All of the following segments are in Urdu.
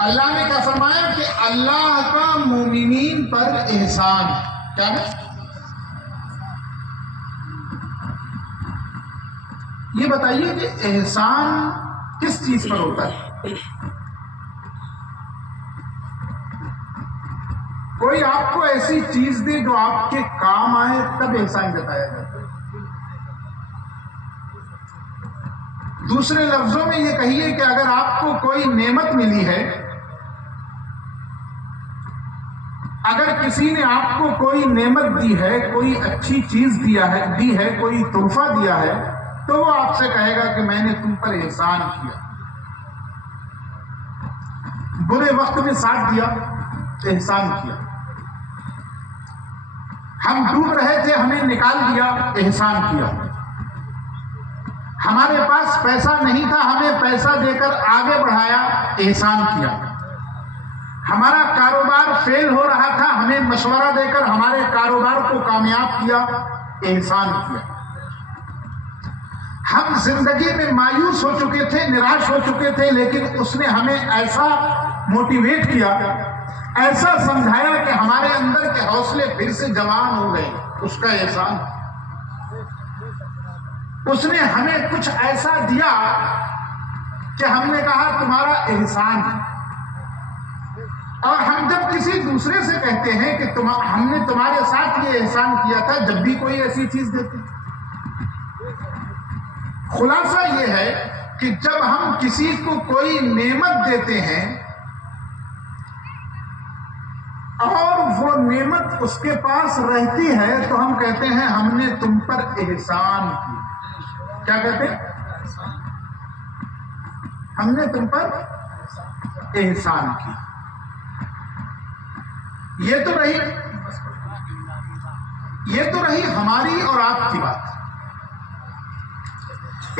اللہ نے کیا فرمایا کہ اللہ کا مومنین پر احسان کیا ہے؟ یہ بتائیے کہ احسان کس چیز پر ہوتا ہے؟ کوئی آپ کو ایسی چیز دے جو آپ کے کام آئے تب احسان جتایا جاتا ہے۔ دوسرے لفظوں میں یہ کہیے کہ اگر آپ کو کوئی نعمت ملی ہے، اگر کسی نے آپ کو کوئی نعمت دی ہے، کوئی اچھی چیز دی ہے، کوئی تحفہ دیا ہے، تو وہ آپ سے کہے گا کہ میں نے تم پر احسان کیا۔ برے وقت میں ساتھ دیا، احسان کیا۔ ہم ڈوب رہے تھے، ہمیں نکال دیا، احسان کیا۔ ہمارے پاس پیسہ نہیں تھا، ہمیں پیسہ دے کر آگے بڑھایا، احسان کیا۔ ہمارا کاروبار فیل ہو رہا تھا، ہمیں مشورہ دے کر ہمارے کاروبار کو کامیاب کیا، احسان کیا۔ ہم زندگی میں مایوس ہو چکے تھے، نراش ہو چکے تھے، لیکن اس نے ہمیں ایسا موٹیویٹ کیا، ایسا سمجھایا کہ ہمارے اندر کے حوصلے پھر سے جوان ہو گئے، اس کا احسان۔ اس نے ہمیں کچھ ایسا دیا کہ ہم نے کہا تمہارا احسان ہے۔ اور ہم جب کسی دوسرے سے کہتے ہیں کہ ہم نے تمہارے ساتھ یہ احسان کیا تھا، جب بھی کوئی ایسی چیز دیتے، خلاصہ یہ ہے کہ جب ہم کسی کو کوئی نعمت دیتے ہیں اور وہ نعمت اس کے پاس رہتی ہے تو ہم کہتے ہیں ہم نے تم پر احسان کیا۔ کیا کہتے ہیں؟ ہم نے تم پر احسان کیا۔ یہ تو رہی ہماری اور آپ کی بات۔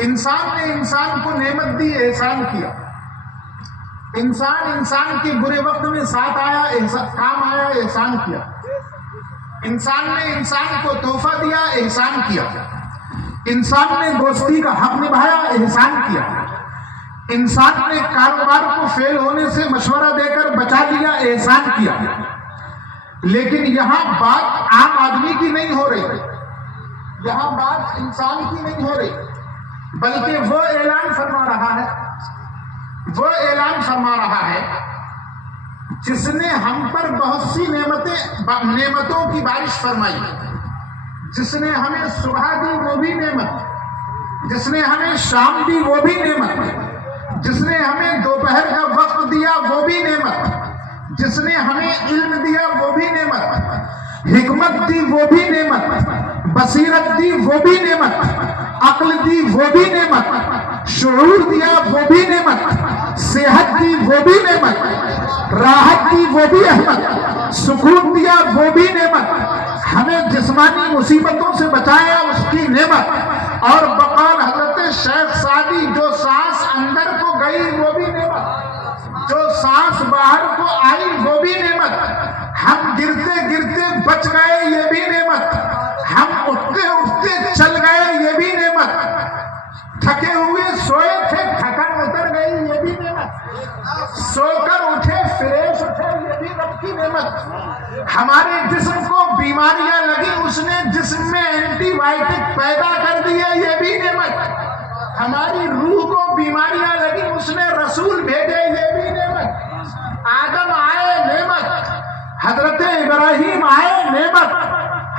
انسان نے انسان کو نعمت دی، احسان کیا۔ انسان کے برے وقت میں ساتھ آیا، کام آیا، احسان کیا۔ انسان نے انسان کو تحفہ دیا، احسان کیا۔ انسان نے دوستی کا حق نبھایا، احسان کیا۔ انسان نے کاروبار کو فیل ہونے سے مشورہ دے کر بچا لیا، احسان کیا۔ لیکن یہاں بات عام آدمی کی نہیں ہو رہی، یہاں بات انسان کی نہیں ہو رہی، بلکہ وہ اعلان فرما رہا ہے جس نے ہم پر بہت سی نعمتوں کی بارش فرمائی، جس نے ہمیں صبح دی وہ بھی نعمت، جس نے ہمیں شام دی وہ بھی نعمت، جس نے ہمیں دوپہر کا وقت دیا وہ بھی نعمت، جس نے ہمیں علم دیا وہ بھی نعمت، حکمت دی وہ بھی نعمت، بصیرت دی وہ بھی نعمت، عقل دی وہ بھی نعمت، شعور دیا وہ بھی نعمت، صحت دی وہ بھی نعمت، راحت دی وہ بھی احمد، سکون دیا وہ بھی نعمت، ہمیں جسمانی مصیبتوں سے بچایا اس کی نعمت، اور بقال حضرت شیخ سعدی جو سانس اندر کو گئی وہ بھی نعمت، جو سانس باہر کو آئی وہ بھی نعمت، ہم گرتے گرتے بچ گئے یہ بھی نعمت، ہم اٹھتے اٹھتے چل گئے یہ بھی نعمت، تھکے ہوئے سوئے تھے تھکن اتر گئی یہ بھی نعمت، سو کر اٹھے فریش اٹھے یہ بھی رب کی نعمت، ہمارے جسم کو بیماریاں لگی اس نے جسم میں اینٹی بائیوٹک پیدا کر دیے یہ بھی نعمت، ہماری روح کو بیماریاں لگی اس نے رسول بھیجے یہ بھی نعمت، آدم آئے نعمت، حضرت ابراہیم آئے نعمت،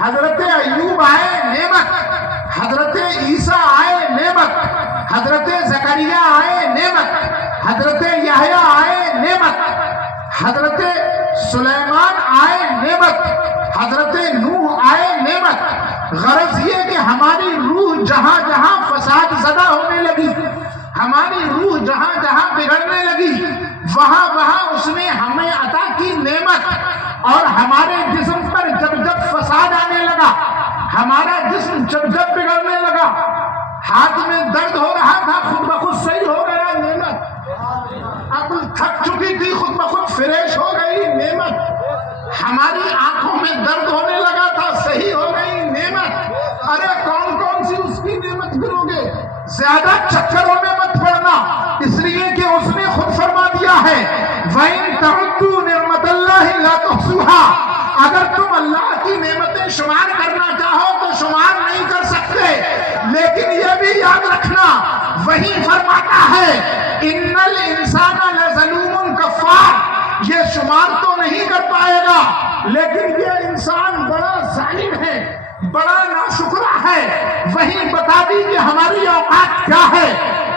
حضرت ایوب آئے نعمت، حضرت عیسیٰ آئے نعمت، حضرت زکریا آئے نعمت، حضرت یحییٰ آئے نعمت، حضرت سلیمان آئے نعمت، حضرت نوح آئے نعمت۔ غرض یہ کہ ہماری روح جہاں جہاں فساد زدہ ہونے لگی، ہماری روح جہاں جہاں بگڑنے لگی، وہاں وہاں اس نے ہمیں عطا کی نعمت، اور ہمارے جسم پر جب جب فساد آنے لگا، ہمارا جسم جب جب بگڑنے لگا، ہاتھ میں درد ہو رہا تھا خود بخود صحیح ہو گیا نعمت، عقل تھک چکی تھی خود بخود فریش ہو گئی نعمت، ہماری آنکھوں میں درد ہونے لگا تھا صحیح ہو گئی نعمت۔ ارے کون کون سی اس کی نعمت گنو گے؟ زیادہ چکروں میں مت پڑنا، وَإِن تَعُدُّوا نِعْمَتَ اللَّهِ لَا تُحْصُوهَا، اگر تم اللہ کی نعمتیں شمار کرنا چاہو تو شمار نہیں کر سکتے. لیکن یہ بھی یاد رکھنا، وہی فرماتا ہے اِنَّ الْإِنسَانَ لَظَلُومٌ کَفَّارٌ، یہ شمار تو نہیں کر پائے گا لیکن یہ انسان بڑا ظالم ہے، بڑا ناشکرا ہے. وہی بتا دی کہ ہماری اوقات کیا ہے.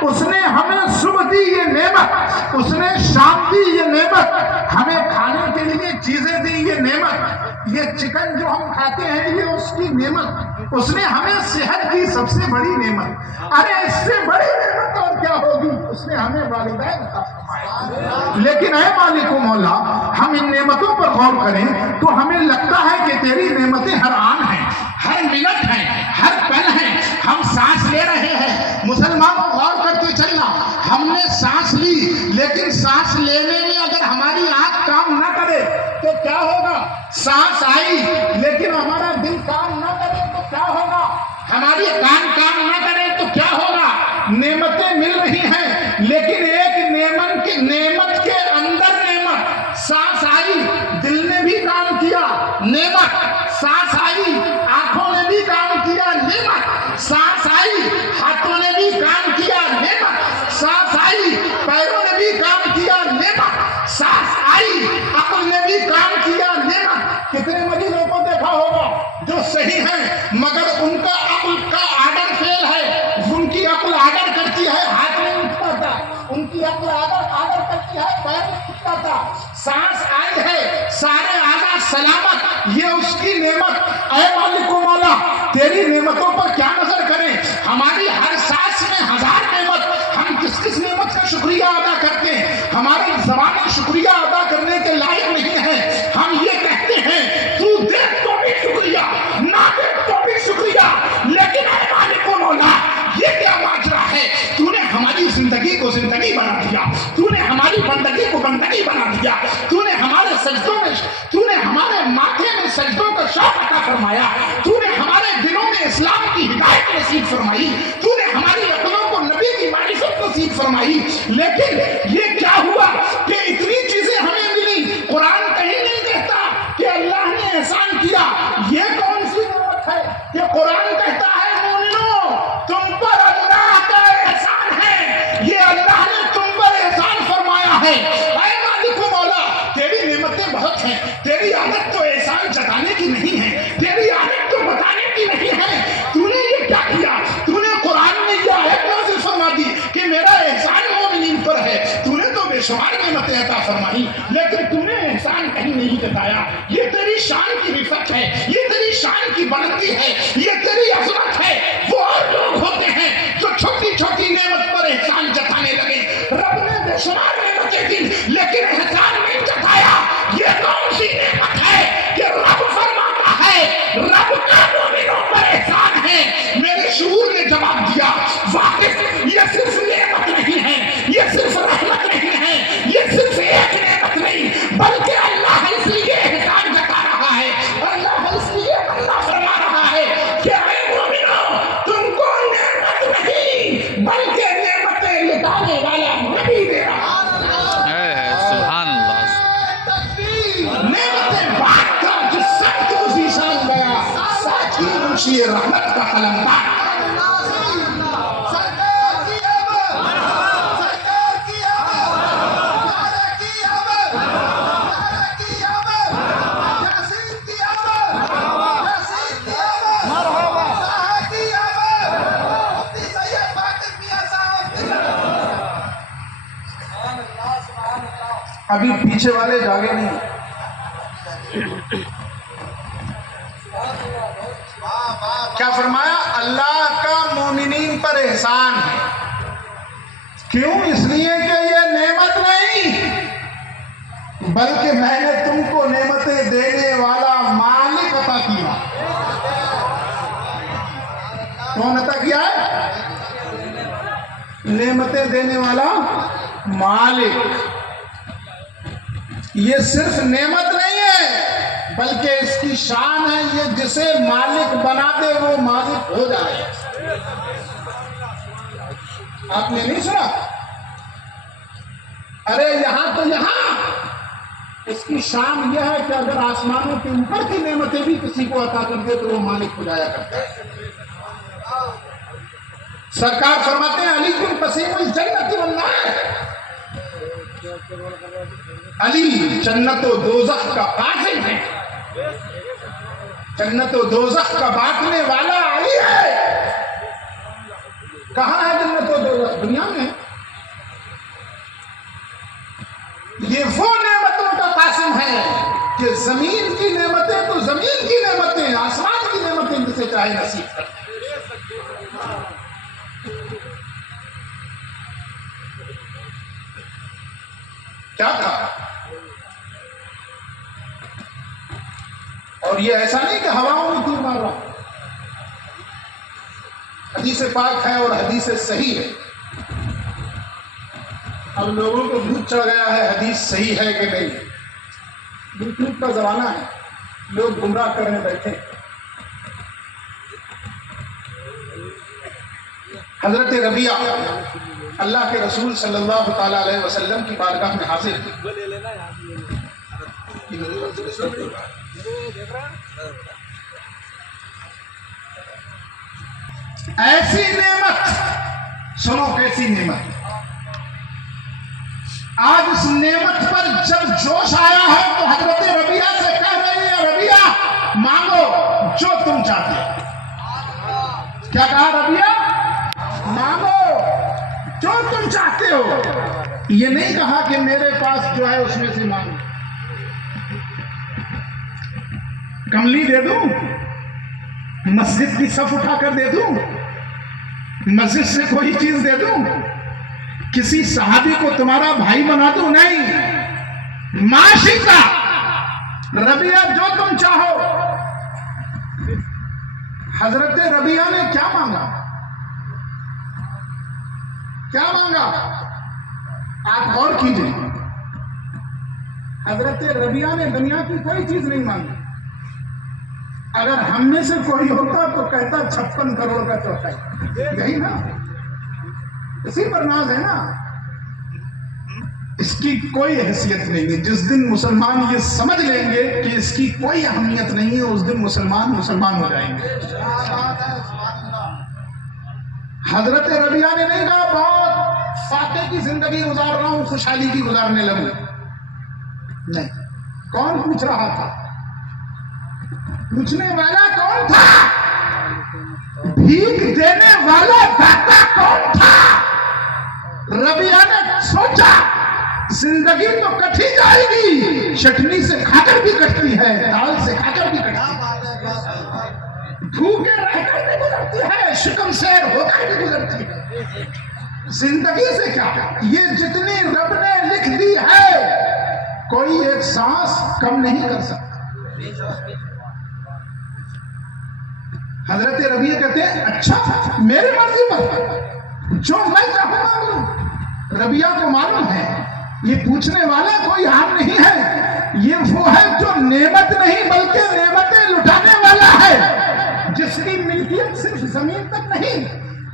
اس نے ہمیں صبح دی یہ نعمت، اس نے شام دی یہ نعمت، ہمیں کھانے کے لیے چیزیں دی یہ نعمت، یہ چکن جو ہم کھاتے ہیں یہ اس کی نعمت. اس نے ہمیں صحت دی سب سے بڑی نعمت. ارے اس سے بڑی نعمت اور کیا ہوگی؟ اس نے ہمیں والدین عطا فرمائے. لیکن اے مالک و مولا، ہم ان نعمتوں پر غور کریں تو ہمیں لگتا ہے کہ تیری نعمتیں ہر آن ہیں، ہر منٹ ہیں، ہر پل ہیں. ہم سانس لے رہے ہیں. مسلمانوں غور کرتے چلنا، ہم نے سانس لی لیکن سانس لینے میں اگر ہماری آنکھ کام نہ کرے تو کیا ہوگا؟ سانس آئی لیکن ہمارا دل کام نہ کرے تو کیا ہوگا؟ ہماری کان کام نہ کرے تو کیا ہوگا؟ نعمتیں مل رہی ہیں لیکن ایک نعمت کے اندر نعمت. سانس آئی، دل نے بھی کام کیا، نعمت. سانس آئی، آنکھوں نے بھی کام کیا، نعمت. سانس آئی، ہاتھوں نے بھی کام کیا، نعمت. سانس آئی، پیروں نے بھی کام کیا، نعمت. سانس آئی، عقل نے بھی کام کیا، نعمت. کتنے مریضوں کو دیکھا ہوگا جو صحیح ہیں مگر ان کا عقل کا آرڈر فیل ہے. ان کی عقل آرڈر کرتی ہے ہاتھ نہیں اٹھتا تھا، ان کی عقل آرڈر کرتی ہے پیر نہیں اٹھتا تھا. سانس آئی ہے، سارے اعضاء سلامت، یہ اس کی نعمت. اے مالک و مولا، تیری نعمتوں پر کیا نظر کریں؟ ہماری ہر سانس میں ہزار نعمت. ہم کس کس نعمت کا شکریہ ادا کرتے ہیں؟ ہماری زبان شکریہ ادا کرنے کے لائق نہیں ہے. ہم یہ کہتے ہیں تو دیکھ تو بھی شکریہ، نہ دیکھ تو بھی شکریہ. لیکن اے مالک و مولا، یہ کیا ماجرا ہے؟ تو نے ہماری زندگی کو زندگی بنا دیا، تو نے ہماری بندگی کو بندگی بنا دیا، تو نے ہمارے سجدوں میں، تو نے ہمارے ماتھے میں سجدوں کا شوق عطا فرمایا، تو نے ہمارے دلوں میں اسلام کی ہدایت نصیب فرمائی، تو نے ہماری عقلوں کو نبی کی معرفت نصیب فرمائی. لیکن یہ کیا ہوا کہ اتنی چیزیں ہمیں ملی، قرآن کہیں نہیں کہتا کہ اللہ نے احسان کیا. یہ کون سی نعمت ہے کہ قرآن کہتا ہے مومنو تم پر اللہ کا احسان ہے، یہ اللہ نے تم پر احسان فرمایا ہے. اے مالک و مولا، تیری نعمتیں بہت ہیں، تیری عادت تو احسان جتانے کی نہیں ہے، تیری عادت تو بتانے کی نہیں ہے. تو نے یہ کیا کیا؟ تو نے قرآن میں یہ آیت نازل فرما دی کہ میرا احسان مومنین پر ہے. تو نے تو بے شمار نعمتیں عطا فرمائی لیکن تو نے احسان کہیں نہیں جتایا. یہ تیری شان کی رفت ہے، یہ تیری شان کی بلندی ہے، یہ تیری عظمت ہے. وہ اور لوگ ہوتے ہیں جو چھوٹی چھوٹی نعمت پر احسان جتانے لگے. رب نے بے شمار نعمتیں دی لیکن احسان نہیں جتایا. یہ کون سی نعمت ہے کہ رب فرماتا ہے رب کا مومنوں پر احسان ہے؟ میرے شعور نے جواب دیا، واقف یہ صرف نعمت نہیں ہے، یہ صرف رحمت نہیں ہے، یہ صرف ایک نعمت نہیں بلکہ اللہ اس لیے احسان جتا رہا ہے، اللہ اس لیے اللہ فرما رہا ہے کہ اے مومنوں تم کو نعمت نہیں بلکہ نعمتیں لٹانے والا نبی دے رہا ہے. سبحان اللہ. نعمتیں بات کا جو سخت وزیشان گیا ساتھی منشی رحمت کا قلمدار. ابھی پیچھے والے جاگے نہیں. کیا فرمایا؟ اللہ کا مومنین پر احسان ہے. کیوں؟ اس لیے کہ یہ نعمت نہیں بلکہ میں نے تم کو نعمتیں دینے والا مالک عطا کیا. کون عطا کیا ہے؟ نعمتیں دینے والا مالک. یہ صرف نعمت نہیں ہے بلکہ اس کی شان ہے. یہ جسے مالک بنا دے وہ مالک ہو جائے. آپ نے نہیں سنا؟ ارے یہاں تو یہاں اس کی شان یہ ہے کہ اگر آسمانوں کے اوپر کی نعمتیں بھی کسی کو عطا کر دے تو وہ مالک ہو جایا کرتا ہے. سرکار فرماتے ہیں علی کن قسیم الجنت والنار، علی جنت و دوزخ کا قاسم ہے، جنت و دوزخ کا بانٹنے والا علی ہے. کہاں ہے جنت و دوزخ؟ دنیا میں. یہ وہ نعمتوں کا قاسم ہے کہ زمین کی نعمتیں تو زمین کی نعمتیں، آسمان کی نعمتیں جسے چاہے نصیب کرتے. کیا تھا؟ اور یہ ایسا نہیں کہ ہواؤں میں تیر مار رہا. حدیث پاک ہے اور حدیث صحیح ہے. اب لوگوں کو بھوت چڑھ گیا ہے حدیث صحیح ہے کہ نہیں. یوٹیوب کا زمانہ ہے، لوگ گمراہ کرنے بیٹھے. حضرت ربیعہ اللہ کے رسول صلی اللہ تعالی علیہ وسلم کی بارگاہ میں حاضر تھے. ایسی نعمت، سنو کیسی نعمت. آج اس نعمت پر جب جوش آیا ہے تو حضرت ربیعہ سے کہہ رہے ہیں ربیعہ مانگو جو تم چاہتے ہو. کیا کہا ربیعہ؟ مانگو جو تم چاہتے ہو. یہ نہیں کہا کہ میرے پاس جو ہے اس میں سے مانگو. کملی دے دوں، مسجد کی صف اٹھا کر دے دوں، مسجد سے کوئی چیز دے دوں، کسی صحابی کو تمہارا بھائی بنا دوں؟ نہیں. معاشی کا ربیعہ جو تم چاہو. حضرت ربیعہ نے کیا مانگا؟ کیا مانگا؟ آپ غور کیجئے. حضرت ربیعہ نے دنیا کی کوئی چیز نہیں مانگی. اگر ہم میں سے کوئی ہوتا تو کہتا 56 کروڑ کا چوتھائی. یہی نا، اسی پر ناز ہے نا. اس کی کوئی حیثیت نہیں ہے. جس دن مسلمان یہ سمجھ لیں گے کہ اس کی کوئی اہمیت نہیں ہے اس دن مسلمان ہو جائیں گے. حضرت ربیعہ نے نہیں کہا بہت فاتح کی زندگی گزار رہا ہوں خوشحالی کی گزارنے لگوں. نہیں. کون پوچھ رہا تھا؟ پوچھنے والا کون تھا؟ بھیک دینے والا داتا کون تھا؟ ربیعہ نے سوچا زندگی تو کٹی جائے گی، چٹنی سے کھا کر بھی کٹتی ہے، دال سے کھا کر بھی کٹتی ہے، بھوکے رہ کر بھی گزرتی ہے، شکم سیر ہو کر بھی گزرتی ہے. زندگی سے کیا؟ یہ جتنی رب نے لکھ دی ہے کوئی ایک سانس کم نہیں کر سکتا. حضرت ربیعہ کہتے ہیں اچھا میری مرضی پر جو میں چاہوں مانگوں. ربیعہ کو معلوم ہے یہ پوچھنے والا کوئی عام نہیں ہے، یہ وہ ہے جو نعمت نہیں بلکہ نعمتیں لٹانے والا ہے، جس کی ملکیت صرف زمین تک نہیں،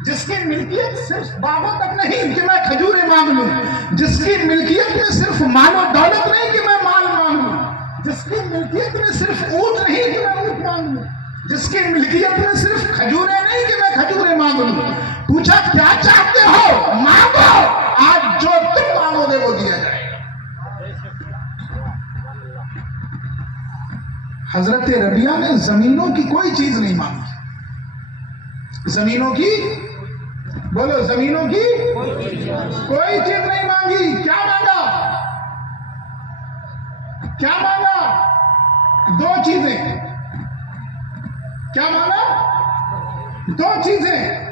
جس کی ملکیت صرف باغوں تک نہیں کہ میں کھجوریں مانگ لوں، جس کی ملکیت میں صرف مال و دولت نہیں کہ میں مال مانگ لوں، جس کی ملکیت میں صرف اونٹ نہیں کہ میں اونٹ مانگ لوں، جس کی ملکیت میں صرف کھجوریں نہیں کہ میں کھجوریں مانگ لوں. پوچھا کیا چاہتے ہو؟ مانگو، آج جو تم مانگو گے وہ دیا جائے گا. حضرت ربیعہ نے زمینوں کی کوئی چیز نہیں مانگی. زمینوں کی بولو، زمینوں کی کوئی چیز نہیں مانگی. کیا مانگا؟ کیا مانگا؟ دو چیزیں. کیا مانگا؟ دو چیزیں.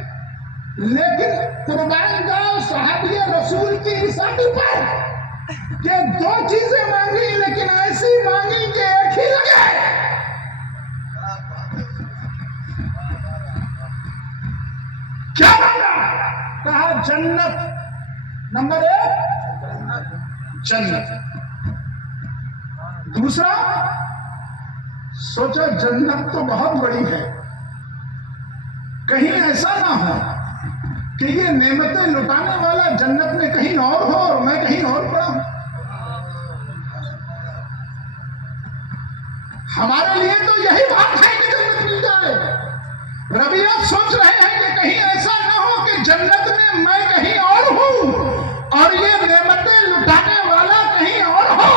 لیکن قربان جاؤ صحابی رسول کی اس عقل پر کہ دو چیزیں مانگی لیکن ایسی مانگی کہ ایک ہی لگے. کیا مانگا؟ کہا جنت. نمبر 1 جنت. دوسرا سوچا جنت تو بہت بڑی ہے، کہیں ایسا نہ ہو کہ یہ نعمتیں لٹانے والا جنت میں کہیں اور ہو اور میں کہیں اور پڑا ہوں. ہمارے لیے تو یہی بات ہے کہ جنت مل جائے. ربیہ سوچ رہے ہیں کہ کہیں ایسا نہ ہو کہ جنت میں کہیں اور ہوں اور یہ نعمتیں لٹانے والا کہیں اور ہو.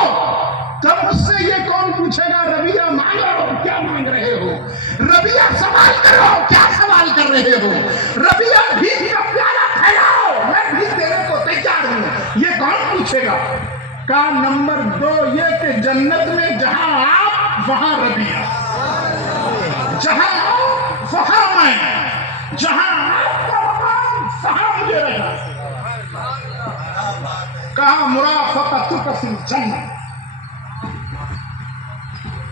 تب مجھ سے یہ کون پوچھے گا ربیہ مانگو کیا مانگ رہے ہو, ربیہ سوال کرو کیا سوال کر رہے ہو, ربیہ بھیک کا پیالہ پھیلاؤ میں بھی دینے کو تیار ہوں, یہ کون پوچھے گا. کا نمبر 2 یہ کہ جنت میں جہاں آپ وہاں ربیہ, جہاں آپ وہاں میں, جہاں آپ کا مقام وہاں مجھے رہنا. کہا مرافقتک فی الجنہ,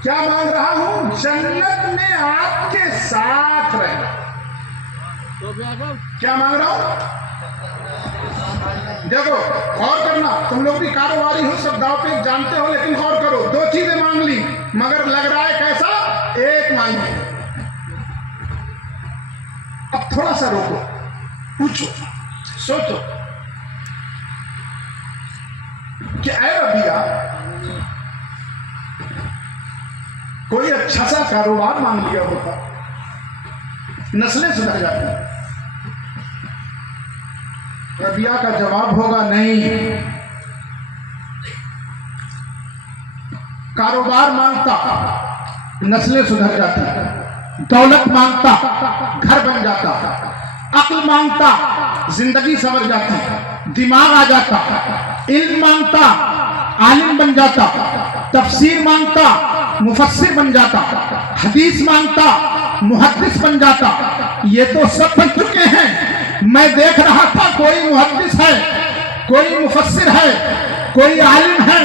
کیا مانگ رہا ہوں جنت میں آپ کے ساتھ رہنا. کیا مانگ رہا ہوں؟ دیکھو غور کرنا, تم لوگ بھی کاروباری ہو, سب داؤ پہ جانتے ہو, لیکن غور کرو. 2 چیزیں مانگ لی مگر لگ رہا ہے کیسا, ایک مانگی. اب تھوڑا سا روکو, پوچھو, سوچو کہ اے ربیہ کوئی اچھا سا کاروبار مانگ لیا ہوتا, نسلیں سدھر جاتی. ربیہ کا جواب ہوگا نہیں. کاروبار مانگتا نسلیں سدھر جاتی, دولت مانگتا گھر بن جاتا, عقل مانگتا زندگی سنور جاتی, دماغ آ جاتا, علم مانگتا عالم بن جاتا, تفسیر مانگتا مفسر بن جاتا, حدیث مانگتا محدث بن جاتا. یہ تو سب بن چکے ہیں. میں دیکھ رہا تھا کوئی محدث ہے, کوئی مفسر ہے, کوئی عالم ہے,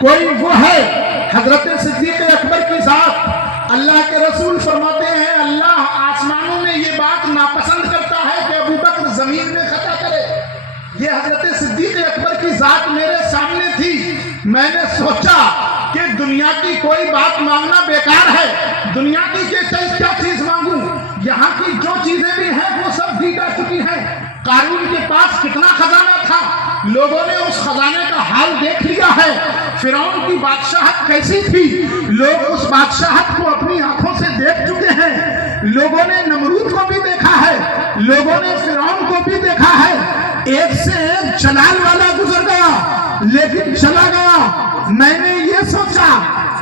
کوئی وہ ہے. حضرت صدیق اکبر کی ذات, اللہ کے رسول فرماتے ہیں اللہ آسمانوں میں یہ بات ناپسند کرتا ہے کہ ابو بکر زمین میں خطا کرے. یہ حضرت صدیق اکبر کی ذات میرے سامنے تھی. میں نے سوچا کہ دنیا کی کوئی بات مانگنا بیکار ہے. دنیا کی کیا چیز مانگوں, یہاں کی جو چیزیں بھی ہیں وہ سب دی جا چکی ہیں. قارون کے پاس کتنا خزانہ تھا, لوگوں نے اس خزانے کا حال دیکھ لیا ہے. فرعون کی بادشاہت کیسی تھی, لوگ اس بادشاہت کو اپنی آنکھوں سے دیکھ چکے ہیں. لوگوں نے نمرود کو بھی دیکھا ہے, لوگوں نے فرعون کو بھی دیکھا ہے. ایک سے ایک جلال والا گزر گیا لیکن چلا گیا. میں نے یہ سوچا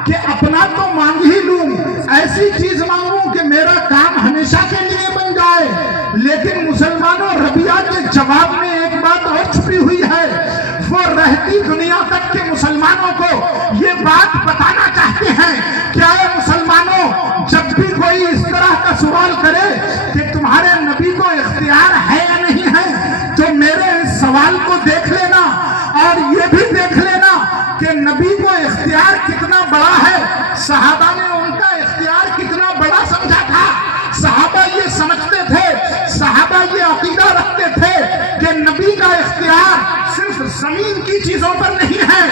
کہ اپنا تو مانگ ہی لوں, ایسی چیز مانگوں کہ میرا کام ہمیشہ کے لیے بن جائے. لیکن مسلمانوں ربیہ کے جواب میں ایک بات اور چھپی ہوئی ہے. وہ رہتی دنیا تک کے مسلمانوں کو یہ بات بتانا چاہتے ہیں. کیا اے مسلمانوں, جب بھی کوئی اس طرح کا سوال کرے کہ تمہارے نبی کو اختیار ہے یا نہیں ہے, تو میرے اس سوال کو دیکھ لینا اور یہ بھی دیکھ لینا کہ نبی کو اختیار کتنا بڑا ہے. صحابہ نے ان کا اختیار کتنا بڑا سمجھا تھا. صحابہ یہ سمجھتے تھے, صحابہ یہ عقیدہ رکھتے تھے کہ نبی کا اختیار صرف زمین کی چیزوں پر نہیں ہے.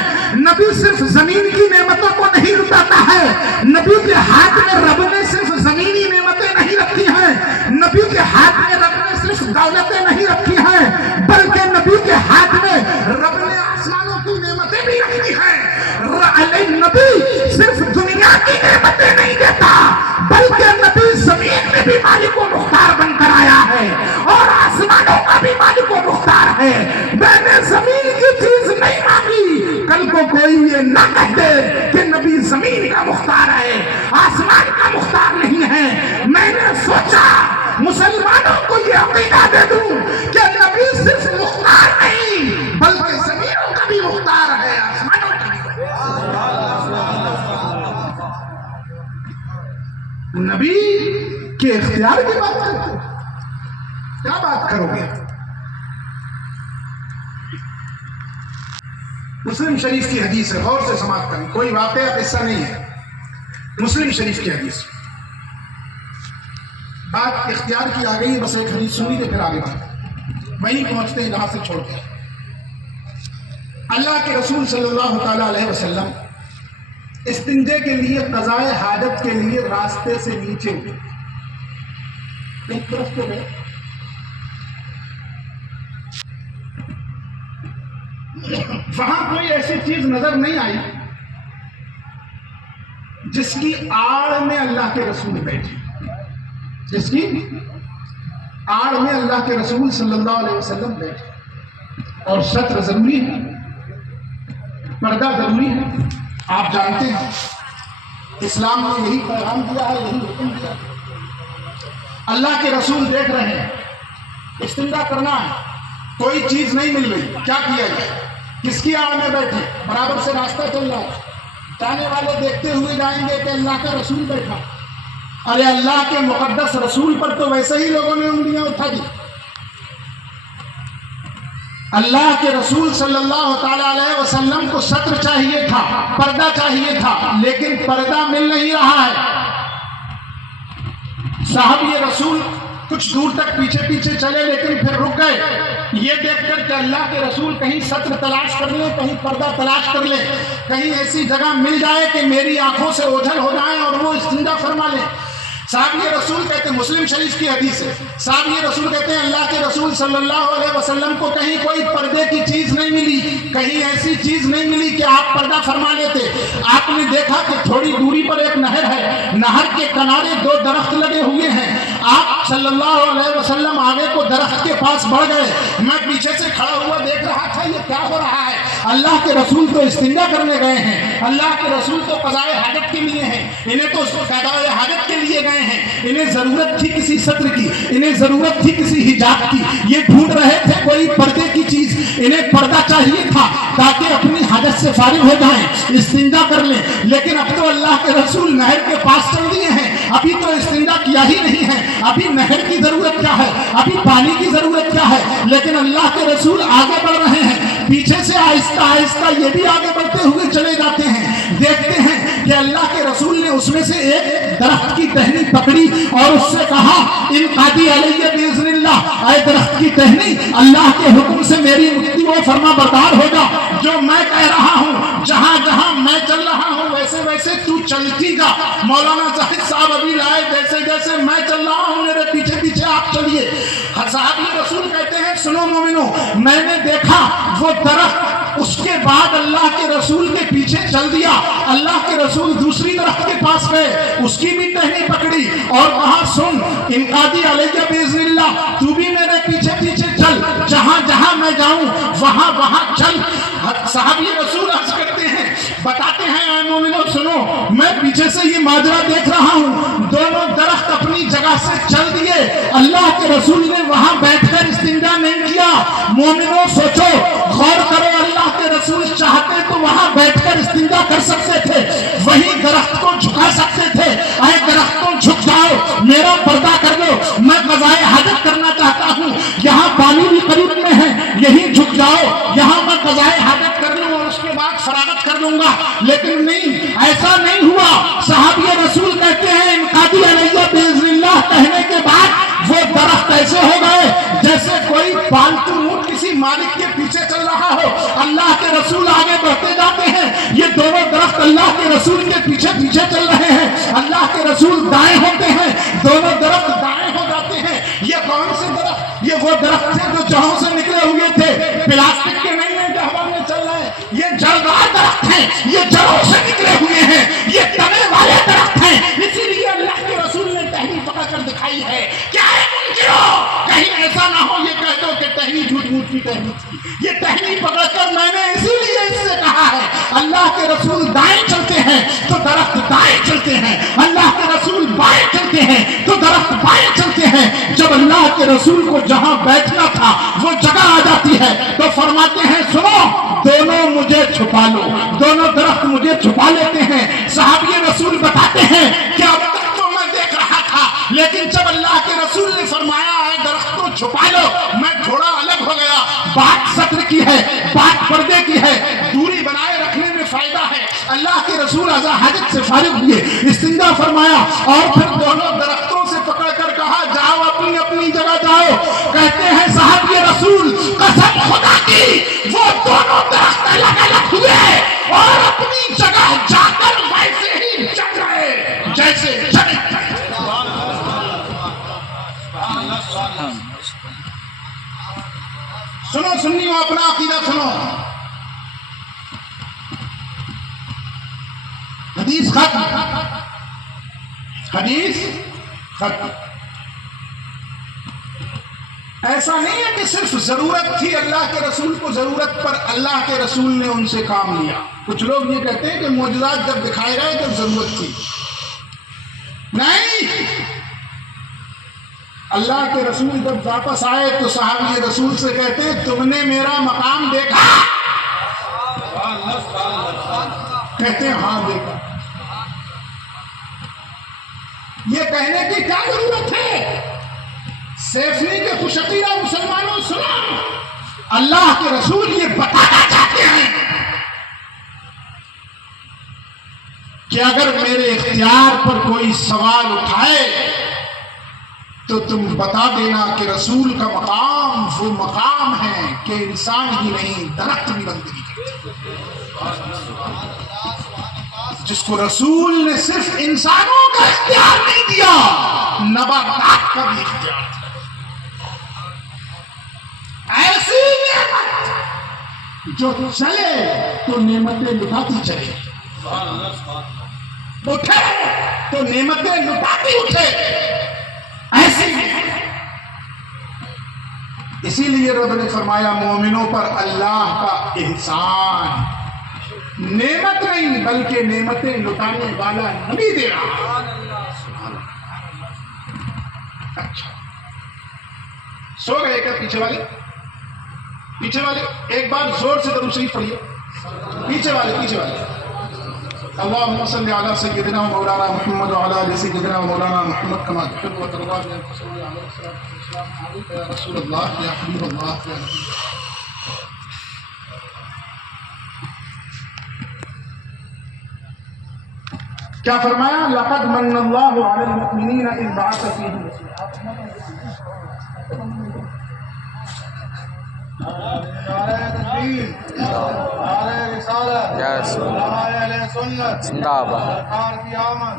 نبی صرف زمین کی نعمتوں کو نہیں لٹاتا ہے. نبی کے ہاتھ میں رب نے صرف زمینی نعمتیں نہیں رکھی ہیں, نبی کے ہاتھ میں رب نے صرف دولتیں نہیں رکھی ہیں, بلکہ نبی کے ہاتھ میں رب نے آسمانوں کی نعمتیں بھی رکھی ہیں. نبی صرف دنیا کی نعمتیں نہیں دیتا, بلکہ نبی زمین میں بھی مالک و مختار بن کر آیا ہے اور آسمانوں کا بھی مالک و مختار ہے. میں نے زمین کی چیز نہیں مانگی, کل کو کوئی یہ نہ کہتے کہ نبی زمین کا مختار ہے, آسمان کا مختار نہیں ہے. میں نے سوچا مسلمانوں کو یہ عقیدہ دے دوں کہ نبی صرف مختار نہیں بلکہ زمینوں کا بھی مختار ہے, آسمانوں کا بھی. نبی کے اختیار کی بات کرتے, کیا بات کرو گے. مسلم شریف کی حدیث ہے, غور سے سماعت کریں, کوئی واقعہ قصہ نہیں ہے, مسلم شریف کی حدیث. بات اختیار کی آ گئی ہے, بس ایک حدیث سنی تو پھر آگے بات وہیں پہنچتے ہیں جہاں سے چھوڑ کے. اللہ کے رسول صلی اللہ تعالی علیہ وسلم استنجے کے لیے, قضاء حاجت کے لیے راستے سے نیچے ایک طرف کو گئے. وہاں کوئی ایسی چیز نظر نہیں آئی جس کی آڑ میں اللہ کے رسول بیٹھے، جس کی آڑ میں اللہ کے رسول صلی اللہ علیہ وسلم بیٹھے۔ اور ستر ضروری ہے، پردہ ضروری ہے۔ آپ جانتے ہیں اسلام نے یہی پیغام دیا ہے، یہی حکم دیا ہے۔ اللہ کے رسول دیکھ رہے ہیں، استنجا کرنا ہے، کوئی چیز نہیں مل رہی، کیا کیا جائے؟ کس کی آڑ میں بیٹھے؟ برابر سے راستہ چل رہا ہے، جانے والے دیکھتے ہوئے جائیں گے کہ اللہ کا رسول بیٹھا۔ ارے اللہ کے مقدس رسول پر تو ویسے ہی لوگوں نے انگلیاں اٹھا دی۔ اللہ کے رسول صلی اللہ تعالی علیہ وسلم کو ستر چاہیے تھا، پردہ چاہیے تھا، لیکن پردہ مل نہیں رہا ہے۔ صاحب یہ رسول کچھ دور تک پیچھے پیچھے چلے، لیکن پھر رک گئے، یہ دیکھ کر کہ اللہ کے رسول کہیں ستر تلاش کر لیں، کہیں پردہ تلاش کر لیں، کہیں ایسی جگہ مل جائے کہ میری آنکھوں سے اوجھل ہو جائیں اور وہ استنجا فرما لیں۔ صاحب یہ رسول کہتے ہیں، مسلم شریف کی حدیث ہے، صاحب یہ رسول کہتے ہیں اللہ کے رسول صلی اللہ علیہ وسلم کو کہیں کوئی پردے کی چیز نہیں ملی، کہیں ایسی چیز نہیں ملی کہ آپ پردہ فرما لیتے۔ آپ نے دیکھا کہ تھوڑی دوری پر ایک نہر ہے، نہر کے کنارے دو درخت لگے ہوئے ہیں۔ آپ صلی اللہ علیہ وسلم آگے کو درخت کے پاس بڑھ گئے، میں پیچھے سے کھڑا ہوا دیکھ رہا تھا یہ کیا ہو رہا ہے۔ اللہ کے رسول تو استنجا کرنے گئے ہیں، اللہ کے رسول تو قضائے حاجت کے لیے ہیں، انہیں تو قضائے حاجت کے لیے گئے ہیں، انہیں ضرورت تھی کسی ستر کی، انہیں ضرورت تھی کسی حجاب کی، یہ ڈھونڈ رہے تھے کوئی پردے کی چیز، انہیں پردہ چاہیے تھا تاکہ اپنی حاجت سے فارغ ہو جائیں، استنجا کر لیں۔ لیکن اب تو اللہ کے رسول نہر کے پاس چل دیے ہیں، ابھی تو استنجا کیا ہی نہیں ہے، ابھی نہر کی ضرورت کیا ہے، ابھی پانی کی ضرورت کیا ہے، لیکن اللہ کے رسول آگے بڑھ رہے ہیں، پیچھے سے آہستہ آہستہ یہ بھی آگے بڑھتے ہوئے چلے جاتے ہیں۔ دیکھتے ہیں کہ اللہ کے رسول نے اس میں سے ایک درخت کی ٹہنی پکڑی اور اس سے کہا انقادی علیہ باذن اللہ، اے درخت کی ٹہنی اللہ کے حکم سے میری مطیع و فرما بردار ہوگا، جو میں کہہ رہا ہوں، جہاں جہاں میں چل رہا ہوں ویسے ویسے تو چلتی گا۔ مولانا زاہد صاحب ابھی لائے، جیسے جیسے میں چل رہا ہوں میرے پیچھے پیچھے آپ چلیے۔ صحابی رسول کہتے ہیں سنو مومنو، میں نے دیکھا وہ درخت، اس کے بعد اللہ کے رسول کے پیچھے چل دیا، اللہ کے رسول دوسری درخت کے پاس گئے، اس کی بھی ٹہنی پکڑی اور کہا سن انقادی علیہ باذن اللہ، تو بھی میرے پیچھے پیچھے چل، جہاں جہاں میں جاؤں وہاں وہاں چل۔ صحابی رسول عرض کرتے ہیں، بتاتے ہیں اے مومنو سنو، میں پیچھے سے یہ ماجرا دیکھ رہا ہوں، دونوں درخت اپنی جگہ سے چل دیے، اللہ کے رسول نے وہاں بیٹھ کر استنجا نہیں کیا۔ مومنو سوچو، غور کرو، اللہ کے رسول چاہتے تو وہاں بیٹھ کر استنجا کر سکتے تھے، وہیں درخت کو جھکا سکتے تھے، اے درختوں جھک جاؤ، میرا پردہ کر دو، میں قضائے حاجت کرنا چاہتا ہوں، یہاں پانی بھی قریب میں ہے، یہی جھک جاؤ، یہاں میں قضائے حاجت کر لوں اور اس کے بعد فراغت کر دوں گا۔ لیکن نہیں، ایسا نہیں ہوا۔ صحابی رسول کہتے ہیں انقادی علیہ باذن اللہ کہنے کے بعد وہ درخت ایسے ہو گئے جیسے کوئی پالتو اونٹ کسی مالک کے پیچھے چل رہا ہو۔ اللہ کے رسول آگے بڑھتے جاتے ہیں، یہ دونوں درخت اللہ کے رسول کے پیچھے پیچھے چل رہے ہیں، اللہ کے رسول دائیں ہوتے ہیں، دونوں درخت دائیں ہو جاتے ہیں۔ یہ کون سے درخت؟ یہ وہ درخت تھے جو جڑوں سے نکلے ہوئے تھے، پلاسٹک کے نہیں ہیں جو ہوا میں چل رہے ہیں، یہ جڑدار درخت ہیں، یہ جڑوں سے نکلے ہوئے ہیں، یہ تنے والے درخت ہیں۔ اسی لیے اللہ کے رسول نے ٹہنی پکڑ کر دکھائی ہے۔ کیا ہے منکرو، کہیں ایسا نہ ہو یہ کہہ دو کہ ٹہنی جھوٹ موٹ کی ٹہنی تھی، یہ ٹہنی پکڑ کر میں نے اسی لیے اس سے کہا ہے اللہ کے رسول دائیں چلتے ہیں تو درخت دائیں چلتے ہیں، اللہ کے رسول بائیں چلتے ہیں تو درخت بائیں چلتے ہیں۔ جب اللہ کے رسول کو جہاں بیٹھنا تھا وہ جگہ آ جاتی ہے تو فرماتے ہیں سنو، دونوں مجھے چھپا لو، دونوں درخت مجھے چھپا لیتے ہیں۔ صحابی رسول بتاتے ہیں کہ اب تک تو میں دیکھ رہا تھا، لیکن جب اللہ کے رسول نے فرمایا ہے درخت کو چھپا لو، میں تھوڑا الگ ہو گیا۔ بات ستر کی ہے، بات پردے کی ہے، دوری بنائے رکھنے میں فائدہ ہے۔ اللہ کے رسول ازا حاجت سے فارغ ہوئے، استنجا فرمایا اور پھر دونوں درختوں سے پکڑ کر کہا جاؤ اپنی اپنی جگہ جاؤ۔ کہتے ہیں صحابی رسول قسم خدا کی وہ دونوں درخت الگ الگ ہوئے اور اپنی جگہ جا کر ویسے ہی چل رہے جیسے چلے۔ سنو سنیو، اپنا عقیدہ سنو، حدیث ختم۔ حدیث ختم۔ ایسا نہیں ہے کہ صرف ضرورت تھی اللہ کے رسول کو، ضرورت پر اللہ کے رسول نے ان سے کام لیا۔ کچھ لوگ یہ کہتے ہیں کہ معجزات جب دکھائے گئے تو ضرورت تھی، نہیں، اللہ کے رسول جب واپس آئے تو صحابی رسول سے کہتے ہیں تم نے میرا مقام دیکھا؟ کہتے ہیں ہاں دیکھا۔ یہ کہنے کی کیا ضرورت ہے؟ سیفنی کے خوشقیرہ مسلمانوں سنو، اللہ کے رسول یہ بتانا چاہتے ہیں کہ اگر میرے اختیار پر کوئی سوال اٹھائے تو تم بتا دینا کہ رسول کا مقام وہ مقام ہے کہ انسان ہی نہیں درخت بھی بندگی کرتے، جس کو رسول نے صرف انسانوں کا اختیار نہیں دیا، نباتات کا بھی اختیار دیا۔ ایسی نعمت جو چلے تو نعمتیں لٹاتی چلے، اٹھے تو نعمتیں لٹاتی اٹھے، ایسی نعمت۔ اسی لیے رب نے فرمایا مومنوں پر اللہ کا احسان، نعمت نہیں بلکہ نعمتیں لٹانے والا نبی دے رہا۔ اچھا سو گئے کیا پیچھے والے؟ پیچھے والے ایک بار زور سے درود شریف پڑھیے، پیچھے والے اللہم صلی علی سیدنا و مولانا محمد وعلی آل سیدنا و مولانا محمد کما تحب و ترضى یا رسول اللہ یا حبیب اللہ یا نبی۔ کیا فرمایا؟ لقد من اللہ علی المؤمنین اذ بعث فیہم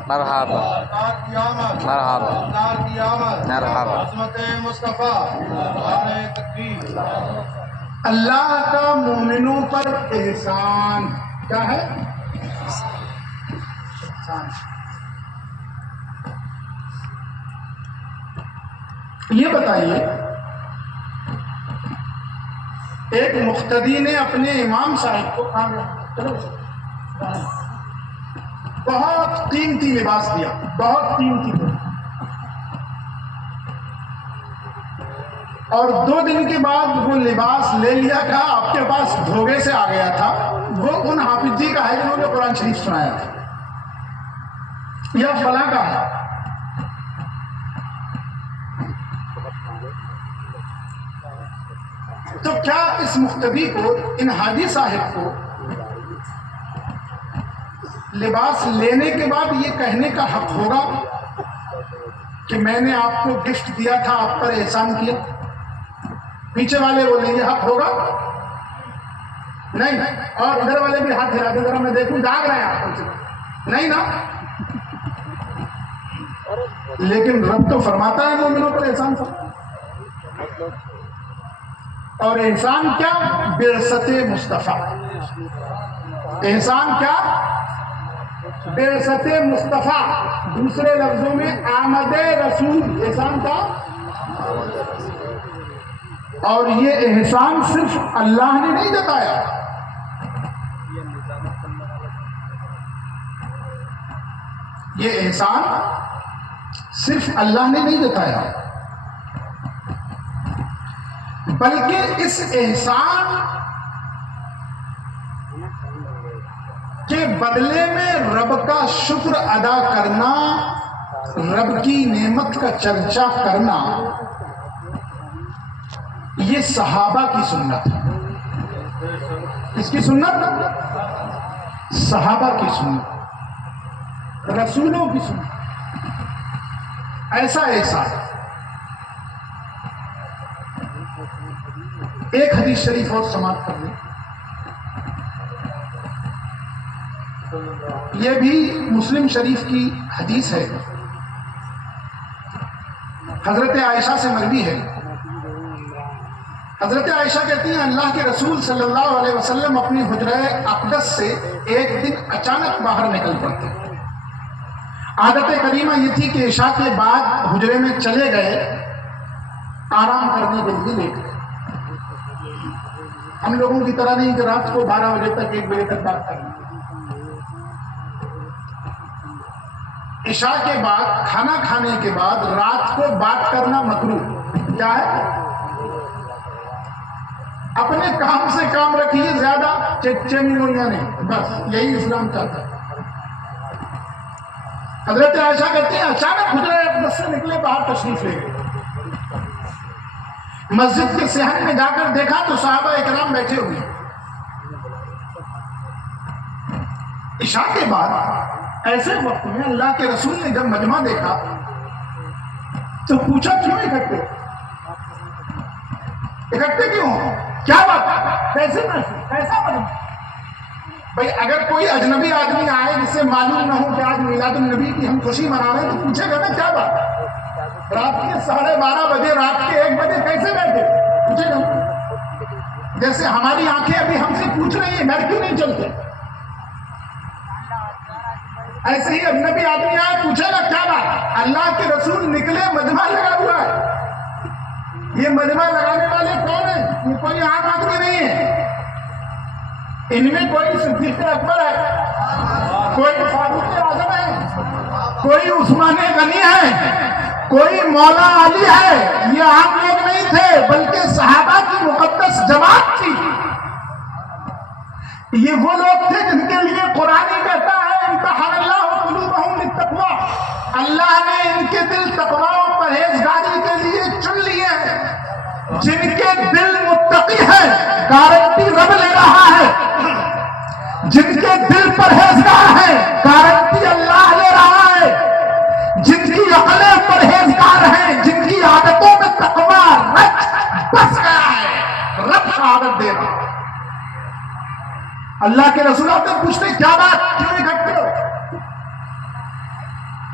مرحبا اللہ کا مومنوں پر احسان کیا ہے؟ یہ بتائیے، ایک مقتدی نے اپنے امام صاحب کو بہت قیمتی لباس دیا، بہت قیمتی، اور 2 دن کے بعد وہ لباس لے لیا، کہا آپ کے پاس دھوبے سے آ گیا تھا، وہ ان حافظ جی کا ہے جنہوں نے قرآن شریف سنایا تھا، یا فلاں کا ہے۔ تو کیا اس مقتدی کو، ان حاجی صاحب کو لباس لینے کے بعد یہ کہنے کا حق ہوگا کہ میں نے آپ کو گفٹ دیا تھا، آپ پر احسان کیا؟ پیچھے والے بولیں گے حق ہوگا؟ نہیں، اور ادھر والے بھی ہاتھ ہلا دیں ذرا میں دیکھوں، جاگ رہے ہیں آپ، نہیں نا؟ لیکن رب تو فرماتا ہے مومنوں پر احسان فرماتا، اور احسان کیا؟ بعثت مصطفیٰ۔ احسان کیا؟ بعثت مصطفیٰ، دوسرے لفظوں میں آمد رسول، احسان کا۔ اور یہ احسان صرف اللہ نے نہیں جتایا، یہ احسان صرف اللہ نے نہیں جتایا، بلکہ اس احسان کے بدلے میں رب کا شکر ادا کرنا، رب کی نعمت کا چرچا کرنا، یہ صحابہ کی سنت ہے۔ کس کی سنت؟ صحابہ کی سنت، رسولوں کی سنت۔ ایسا احسان، ایک حدیث شریف اور سماعت کر لیں، یہ بھی مسلم شریف کی حدیث ہے، حضرت عائشہ سے مروی ہے۔ حضرت عائشہ کہتی ہیں اللہ کے رسول صلی اللہ علیہ وسلم اپنی حجرہ اقدس سے ایک دن اچانک باہر نکل پڑتے، عادت کریمہ یہ تھی کہ عشاء کے بعد حجرے میں چلے گئے آرام کرنے کے لیے لیٹ گئے. ہم لوگوں کی طرح نہیں کہ رات کو 12 بجے تک 1 بجے تک بات کریں. عشاء کے بعد کھانا کھانے کے بعد رات کو بات کرنا مکروہ. کیا ہے؟ اپنے کام سے کام رکھیے، زیادہ چیمنگوئیاں نہیں. بس یہی اسلام چاہتا ہے. حضرت عائشہ کہتے ہیں اچانک حجرہ اقدس سے نکلے، باہر تشریف لے گئے. مسجد کے صحن میں جا کر دیکھا تو صحابہ اکرام بیٹھے ہوئے. عشاء کے بعد ایسے وقت میں اللہ کے رسول نے جب مجمع دیکھا تو پوچھا کیوں اکٹھے کیوں؟ کیا بات؟ کیسے کیسا مجمع؟ بھائی اگر کوئی اجنبی آدمی آئے جس سے معلوم نہ ہو کہ آج میلاد النبی کی ہم خوشی منا رہے ہیں تو پوچھے گا نا کیا بات؟ رات کے 12:30 بجے، رات کے 1 بجے کیسے بیٹھے؟ پوچھے گا. جیسے ہماری آنکھیں ابھی ہم سے پوچھ رہی ہیں گھر کیوں نہیں چلتے، ایسے ہی اجنبی آدمی آئے پوچھے گا کیا بات؟ اللہ کے رسول نکلے، مجمع لگا ہوا ہے. یہ مجمع لگانے والے کون ہیں؟ یہ کوئی عام آدمی نہیں ہے. ان میں کوئی صدیق اکبر ہے، کوئی فاروق اعظم ہے، کوئی عثمان غنی ہے، کوئی مولا علی ہے. یہ عام لوگ نہیں تھے بلکہ صحابہ کی مقدس جماعت تھی. یہ وہ لوگ تھے جن کے لیے قرآن کہتا ہے امتحان اللہ قلوبہم للتقوی. اللہ نے ان کے دل تقوی و پرہیزگاری کے لیے چن لیے ہیں. جن کے دل متقی ہے گارنٹی رب لے رہا ہے، جن کے دل پرہیزگار ہیں گارنٹی اللہ لے رہا ہے، جن کی عقلیں پرہیزگار ہیں، جن کی عادتوں میں تقوی رچ بس گیا ہے، رب شہادت دے رہا ہے. اللہ کے رسول آپ سے پوچھتے کیا بات، کیوں اکٹھے ہو،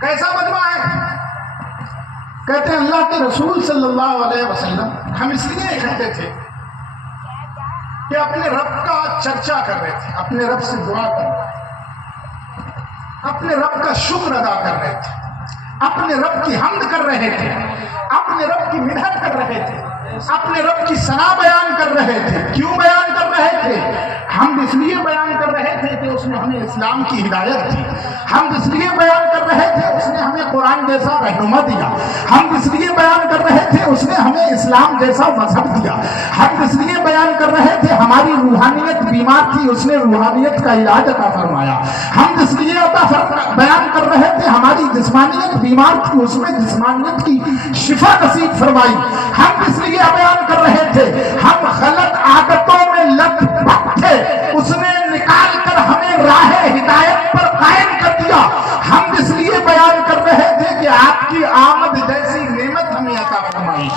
کیسا مجمع ہے؟ کہتے ہیں اللہ کے رسول صلی اللہ علیہ وسلم ہم اس لیے اکٹھے تھے کہ اپنے رب کا چرچا کر رہے تھے، اپنے رب سے دعا کر رہے تھے، اپنے رب کا شکر ادا کر رہے تھے، اپنے رب کی حمد کر رہے تھے، اپنے رب کی مدحت کر رہے تھے، اپنے رب کی ثنا بیان کر رہے تھے. کیوں بیان کر رہے تھے؟ ہم اس لیے بیان کر رہے تھے کہ اس نے ہمیں اسلام کی ہدایت دی. ہم اس لیے بیان کر رہے تھے اس نے ہمیں قرآن جیسا رہنما دیا. ہم اس لیے بیان کر رہے تھے اس نے ہمیں اسلام جیسا مذہب دیا. ہم اس لیے بیان کر رہے تھے ہماری روحانیت بیمار تھی اس نے روحانیت کا علاج عطا فرمایا. ہم اس لیے بیان کر رہے تھے ہماری جسمانیت بیمار تھی اس میں جسمانیت کی شفا نصیب فرمائی. ہم اس لیے بیان کر رہے تھے ہم غلط عادتوں میں لت پت تھے اس نے نکال کر ہمیں راہ ہدایت پر قائم کر دیا. ہم اس لیے بیان کر رہے تھے کہ آپ کی آمد جیسی نعمت ہمیں عطا فرمائی،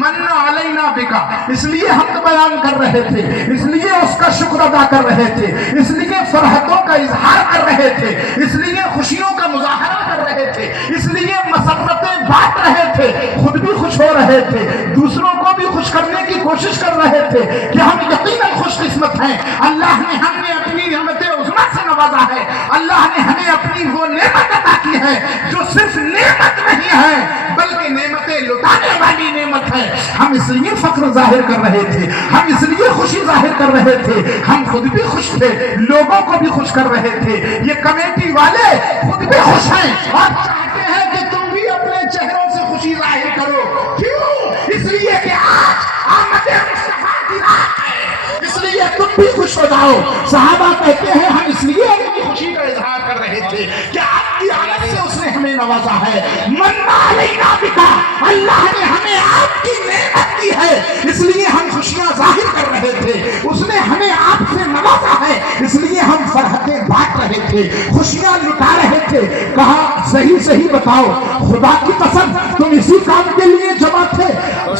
من علینا بکا. اس لیے ہم بیان کر رہے تھے، اس لیے اس کا شکر ادا کر رہے تھے، اس لیے فرحتوں کا اظہار کر رہے تھے، اس لیے خوشیوں کا مظاہرہ کر رہے تھے، اس لیے مسرتیں بانٹ رہے تھے، خود بھی خوش ہو رہے تھے، دوسروں کو بھی خوش کرنے کی کوشش کر رہے تھے کہ ہم یقیناً خوش قسمت ہیں. اللہ نے ہمیں اپنی نعمت عظمیٰ سے نوازا ہے. اللہ نے ہمیں اپنی وہ نعمت عطا کی ہے جو صرف نعمت نہیں ہے بلکہ نعمتیں لٹانے والی نعمت ہے. ہم اس لیے فخر ظاہر کر رہے تھے، ہم اس لیے خوشی ظاہر کر رہے تھے، ہم خود بھی خوش تھے، لوگوں کو بھی خوش کر رہے تھے. یہ کمیٹی والے خود بھی خوش ہیں اور چاہتے ہیں کہ تم بھی اپنے چہروں سے خوشی ظاہر کرو. کیوں؟ اس لیے کہ آج آمد مصطفیٰ کی رات ہے، اس لیے تم بھی خوش ہو جاؤ. صحابہ کہتے ہیں ہم اس لیے اپنی خوشی کا اظہار کر رہے تھے کہ آپ کی آمد سے اس نے ہمیں نوازا ہے. من علینا بکا، اللہ نے ہمیں آپ کی نعمت دی ہے اس لیے ہم خوشیاں ظاہر کر رہے تھے. اس نے ہمیں آپ سے نوازا ہے اس لیے ہم فرحتیں بانٹ رہے تھے، خوشیاں لٹا رہے تھے. کہا صحیح بتاؤ خدا کی قسم تم اسی کام کے لیے جمع تھے؟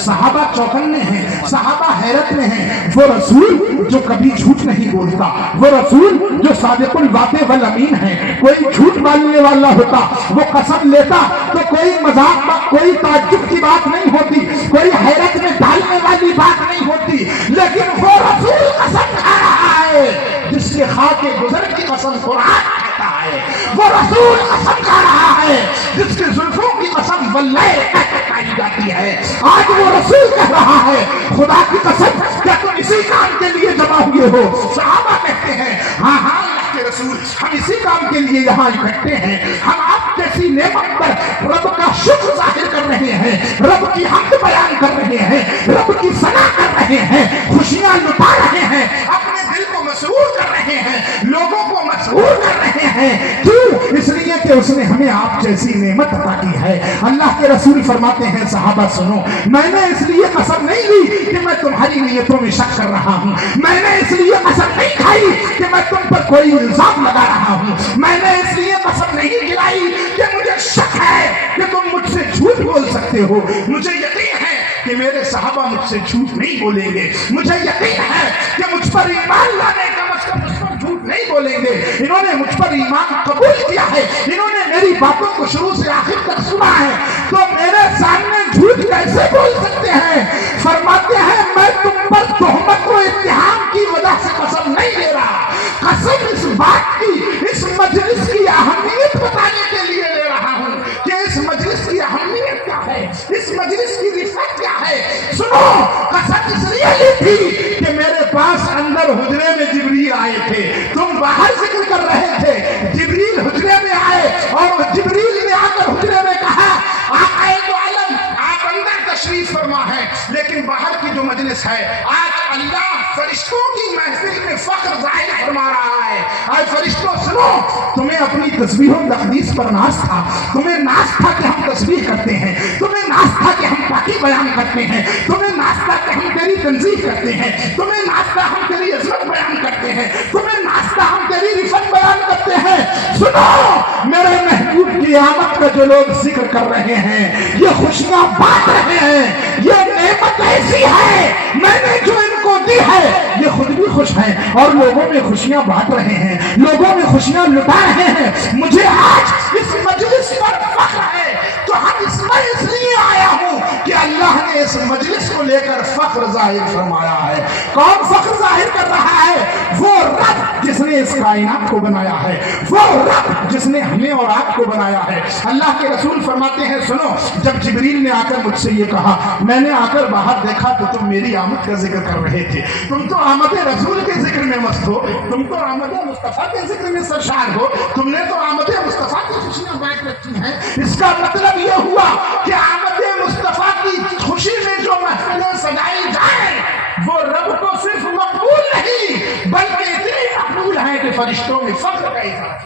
صحابہ چوکنے ہیں، صحابہ حیرت میں ہیں. وہ رسول جو کبھی جھوٹ نہیں بولتا، وہ رسول جو صادق الوعد والامین ہے. کوئی جھوٹ ماننے والا ہوتا وہ قسم لیتا تو کوئی مذاق، کوئی تعجب کی بات نہیں ہوتی، کوئی حیرت میں ڈالنے والی بات نہیں ہوتی. لیکن وہ رسول قسم کھا رہا ہے جس کے خاک گزر کی قسم قرآن رکھتا ہے، وہ رسول قسم کھا رہا ہے جس کے زلفوں کی قسم واللیل کہی جاتی ہے، آج وہ رسول کہہ رہا ہے خدا کی قسم کیا تم اسی کام کے لیے جمع ہوئے ہو؟ صحابہ کہتے ہیں ہاں ہاں اللہ کے رسول، ہم اسی کام کے لیے یہاں اکٹھے ہیں، ہم آپ جیسی نعمت پر رب کا شکر ظاہر کر رہے ہیں، رب کی حمد بیان کر رہے ہیں، رب کی ثنا کر رہے ہیں، خوشیاں لٹا رہے ہیں، اپنے دل کو مسرور کر رہے ہیں، لوگوں کو مسرور کر رہے ہیں۔ کیوں؟ اس لیے کہ اس نے ہمیں آپ جیسی نعمت عطا کی ہے۔ اللہ کے رسول فرماتے ہیں صحابہ سنو، میں نے اس لیے قسم نہیں لی کہ میں تمہاری نیتوں میں شک کر رہا ہوں، میں نے اس لیے قسم نہیں کھائی کہ میں تم پر کوئی الزام لگا رہا ہوں، میں نے اس لیے قسم نہیں کھلائی کہ مجھے شک ہے کہ تم مجھ سے جھوٹ بول سکتے ہو، مجھے یقین ہے کہ میرے صحابہ مجھ سے جھوٹ نہیں بولیں گے، مجھے یقین ہے کہ مجھ پر ایمان لانے کم از کم مجھ پر جھوٹ نہیں بولیں گے، انہوں نے مجھ پر ایمان قبول کیا ہے، انہوں نے میری باتوں کو شروع سے آخر تک سنا ہے، تو میرے سامنے جھوٹ کیسے بول سکتے ہیں؟ فرماتے ہیں میں تم پر تہمت و اتہام کی وجہ سے قسم نہیں لے رہا، قسم اس بات کی، اس مجلس کی اہمیت بتانے کے لیے لے رہا ہوں کہ اس مجلس کی اہمیت کیا ہے، اس مجلس کی رفعت کیا ہے۔ سنو، قسم اس لیے لی تھی کہ میرے پاس اندر حجرے میں جبریل آئے تھے، تم باہر ذکر کر رہے تھے، جبریل حجرے میں آئے اور جبریل نے آ کر حجرے میں کہا آقا دو عالم آپ اندر تشریف فرما ہے، لیکن باہر کی جو مجلس ہے آج اللہ فرشتوں کی محفل میں فخر ظاہر فرما رہا ہے۔ آج فرشتوں سنو، تمہیں اپنی تسبیح و تقدیس پر ناز تھا، تمہیں ناز تھا کہ ہم تسبیح کرتے ہیں، تمہیں ناز تھا کہ ہم پاکی بیان کرتے ہیں، تمہیں ناز تھا کہ ہم تیری تنزیح کرتے ہیں، تمہیں ناز تھا ہم تیری عظمت بیان کرتے ہیں، تمہیں ناز تھا ہم تیری رفعت بیان کرتے ہیں۔ سنو، میرے محبوب کی آمد کا جو لوگ ذکر کر رہے ہیں، یہ خوشیاں بانٹ رہے ہیں، یہ نعمت ایسی ہے میں نے جو ان کو دی ہے، یہ خود بھی خوش ہیں اور لوگوں میں خوشیاں بانٹ رہے ہیں، لوگوں میں خوشیاں لٹا رہے ہیں۔ مجھے آج اس مجلس پر فخر ہے، تو ہم اس لیے آیا ہوں کہ اللہ نے اس مجلس کو لے کر فخر ظاہر فرمایا ہے۔ کون فخر ظاہر کر رہا ہے؟ وہ رب جس نے اس کائنات کو بنایا ہے، وہ رب جس نے ہمیں اور آپ کو بنایا ہے۔ اللہ کے رسول فرماتے ہیں سنو، جب جبریل نے آ کر مجھ سے یہ کہا، میں نے آ کر باہر دیکھا تو تم میری آمد کا ذکر کر رہے تھے، تم تو آمد رسول کے ذکر میں مست ہو، تم تو آمد مصطفیٰ کے ذکر میں سرشار ہو، تم نے تو آمد مصطفیٰ کی خوشیاں بانٹ رکھی ہیں۔ اس کا مطلب یہ ہوا کہ آمد مصطفیٰ کی خوشی میں جو محفلیں سجائی جائیں وہ رب کو صرف مقبول نہیں بلکہ اتنی مقبول ہیں کہ فرشتوں میں فخر کا اظہار۔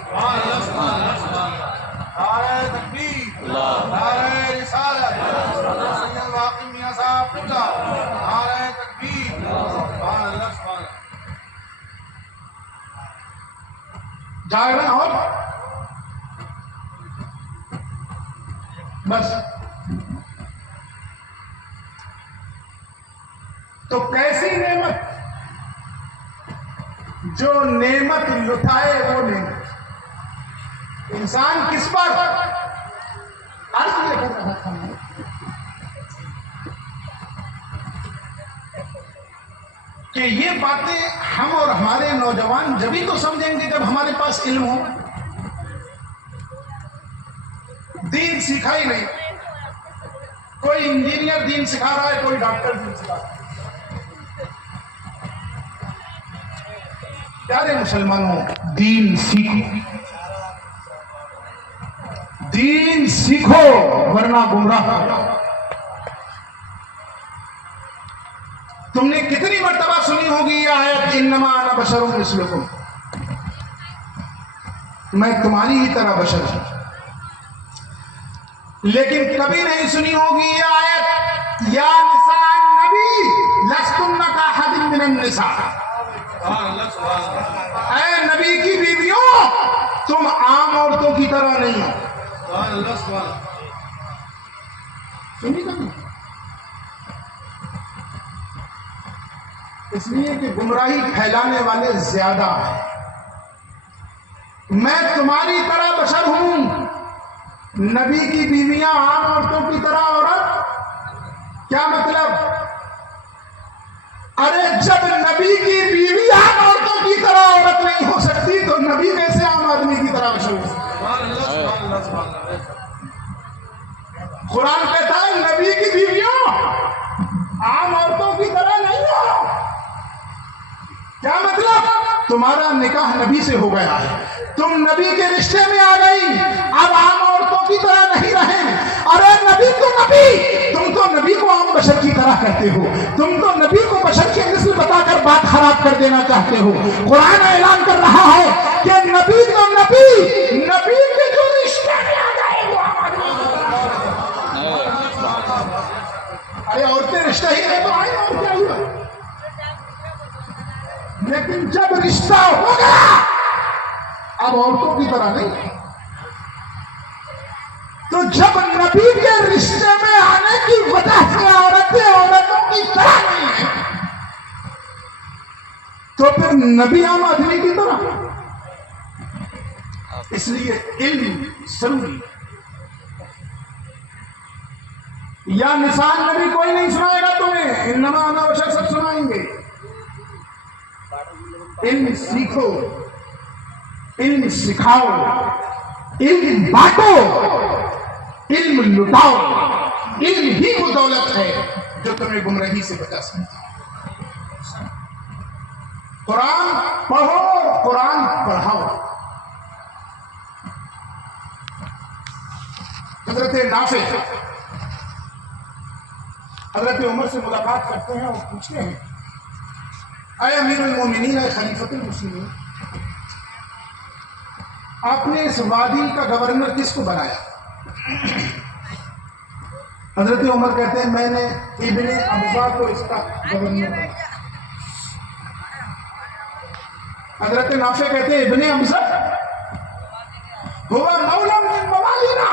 نعرہ تکبیر، نعرہ رسالت، سید واقعی میاں صاحب قبلہ، نعرہ تکبیر، سبحان اللہ سبحان اللہ۔ جاگنا اور بس، تو کیسی نعمت؟ جو نعمت لٹائے وہ نعمت۔ انسان کس پر عرض یہ کر رہا تھا کہ یہ باتیں ہم اور ہمارے نوجوان جبھی تو سمجھیں گے جب ہمارے پاس علم ہو۔ دین سیکھا ہی نہیں، کوئی انجینئر دین سکھا رہا ہے، کوئی ڈاکٹر دین سکھا رہا ہے۔ پیارے مسلمانوں، دین سیکھو، دین سیکھو ورنہ گمراہ ہو۔ تم نے کتنی مرتبہ سنی ہوگی یہ آیت، انما انا بشر مثلکم، میں تمہاری ہی طرح بشر ہوں، لیکن کبھی نہیں سنی ہوگی یہ آیت، یا نساء النبی لستن کاحد من النساء، اے نبی کی بیویوں تم عام عورتوں کی طرح نہیں ہو۔ سنی کبھی؟ اس لیے کہ گمراہی پھیلانے والے زیادہ ہیں۔ میں تمہاری طرح بشر ہوں، نبی کی بیویاں عام عورتوں کی طرح عورت، کیا مطلب؟ ارے جب نبی کی بیوی عام عورتوں کی طرح عورت نہیں ہو سکتی تو نبی کیسے عام آدمی کی طرح کیا مطلب؟ تمہارا نکاح نبی سے ہو گیا ہے، تم نبی کے رشتے میں آ گئی، اب عام عورتوں کی طرح نہیں رہے۔ ارے نبی تو نبی، تم تو نبی کو عام بشر کی طرح کرتے ہو، تم تو نبی کو بشر کی نسل بتا کر بات خراب کر دینا چاہتے ہو۔ قرآن اعلان کر رہا ہے کہ نبی تو نبی، نبی کے جو رشتے میں آ جائے وہ ارے عورتیں رشتہ ہی نہیں تو آئے اور کیا ہوا؟ لیکن جب رشتہ ہو گیا اب عورتوں کی طرح نہیں۔ تو جب نبی کے رشتے میں آنے کی وجہ سے عورتوں کی طرح نہیں ہیں تو پھر نبی عام آدمی کی طرح۔ اس لیے علم ضروری، یا نثار نبی کوئی نہیں سنائے گا تمہیں، انما انا بشر سب سنائیں گے۔ علم سیکھو، علم سکھاؤ، علم بانٹو، علم لٹاؤ۔ علم ہی وہ دولت ہے جو تمہیں گمراہی سے بچا سکتا ہے۔ قرآن پڑھو، قرآن پڑھاؤ۔ حضرت نافع حضرت عمر سے ملاقات کرتے ہیں اور پوچھتے ہیں، اے امیر المومنین، اے خلیفۃ المسلمین، آپ نے اس وادی کا گورنر کس کو بنایا؟ حضرت عمر کہتے ہیں میں نے ابن ابزا کو اس کا گورنر بنایا۔ حضرت نافع کہتے ہیں ابن ابزا ہوا مولا من موالینا،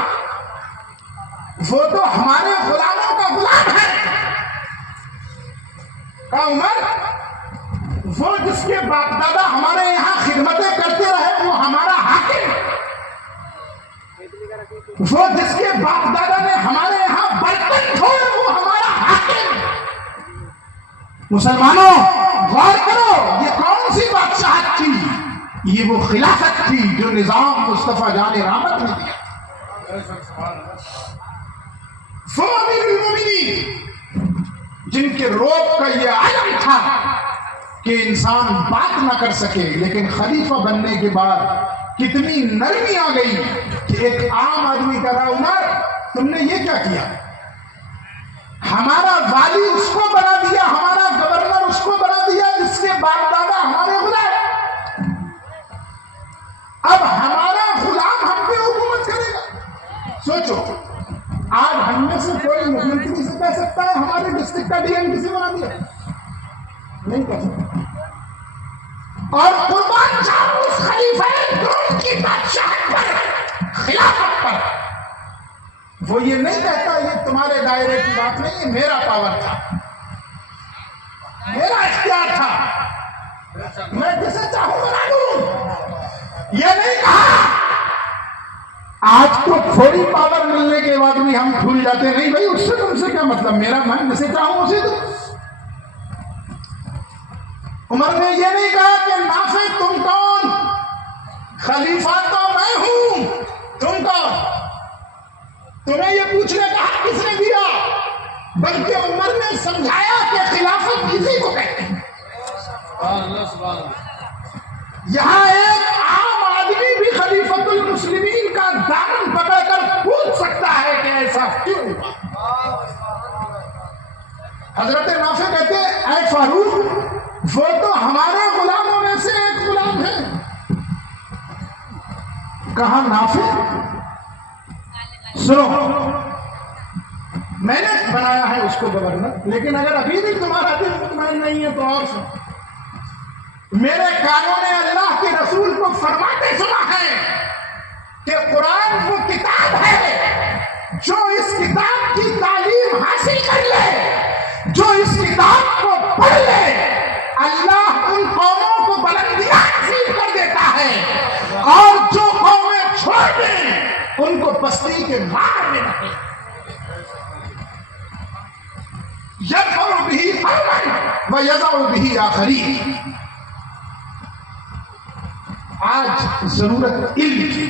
وہ تو ہمارے غلاموں کا غلام ہے۔ کہا عمر، وہ جس کے باپ دادا ہمارے یہاں خدمتیں کرتے رہے وہ ہمارا حاکم، وہ جس کے باپ دادا نے ہمارے یہاں برتن دھوئے وہ ہمارا حاکم۔ مسلمانوں غور کرو، یہ کون سی بادشاہت تھی؟ یہ وہ خلافت تھی جو نظام مصطفیٰ جان رحمت نے دیا۔ وہ امیر المومنین جن کے روب کا یہ عالم تھا کہ انسان بات نہ کر سکے، لیکن خلیفہ بننے کے بعد کتنی نرمی آ گئی کہ ایک عام آدمی کہہ رہا، عمر تم نے یہ کیا کیا؟ ہمارا والی اس کو بنا دیا، ہمارا گورنر اس کو بنا دیا جس کے باپ دادا ہمارے غلام، اب ہمارا غلام ہم پہ حکومت کرے گا۔ سوچو، آج ہم میں سے کوئی مکھ منتری سے کہہ سکتا ہے ہمارے ڈسٹرکٹ کا ڈی ایم کسی بنا دیا؟ نہیں کہہ سکتا۔ اور قربان جاؤں اس خلیفہ دوم کی بادشاہت پر، خلافت پر، وہ یہ نہیں کہتا یہ تمہارے دائرے کی بات نہیں، یہ میرا پاور تھا، میرا اختیار تھا، میں جسے چاہوں بنا دوں۔ یہ نہیں کہا۔ آج تو تھوڑی پاور ملنے کے بعد بھی ہم بھول جاتے نہیں بھائی اس سے تم سے کیا مطلب، میرا من جسے چاہوں اسے دو۔ عمر نے یہ نہیں کہا کہ نافع تم کون، خلیفہ تو میں ہوں، تم کون، تمہیں یہ پوچھنے کا حق کس نے دیا؟ بلکہ عمر نے سمجھایا کہ خلافت کسی کو کہتے ہیں۔ یہاں ایک عام آدمی بھی خلیفۃ المسلمین کا دامن پکڑ کر پوچھ سکتا ہے کہ ایسا کیوں ہوا؟ حضرت نافع کہتے ہیں اے فاروق، وہ تو ہمارے غلاموں میں سے ایک غلام ہے۔ کہا نافع سنو، میں نے بنایا ہے اس کو گورنر، لیکن اگر ابھی بھی تمہارا دل مطمئن نہیں ہے تو اور سنو، میرے کانوں نے اللہ کے رسول کو فرماتے سنا ہے کہ قرآن وہ کتاب ہے جو اس کتاب کی تعلیم حاصل کر لے، جو اس کتاب کو پڑھ لے، اللہ ان قوموں کو بلندیاں نصیب کر دیتا ہے، اور جو قومیں چھوڑ دیں ان کو پستی کے مار میں رکھے۔ یرفع بہ قوما ویضع بہ آخرین۔ آج ضرورت علم کی،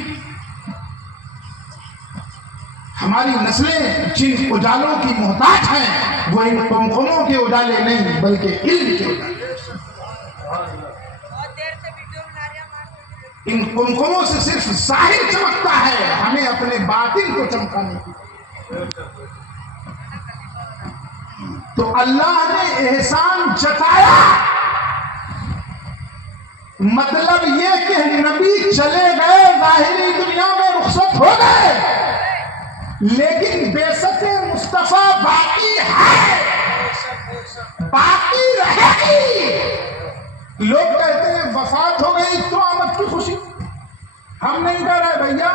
ہماری نسلیں جن اجالوں کی محتاج ہیں وہ ان قمقموں کے اجالے نہیں بلکہ علم کے اجالے۔ ان کمکموں سے صرف ظاہر چمکتا ہے، ہمیں اپنے باطن کو چمکانے کی۔ تو اللہ نے احسان جتایا، مطلب یہ کہ نبی چلے گئے، ظاہری دنیا میں رخصت ہو گئے، لیکن بیست مصطفیٰ باقی ہے، باقی رہے گی۔ لوگ کہتے ہیں وفات ہو گئی تو آمد کی خوشی، ہم نہیں کہہ رہے بھیا،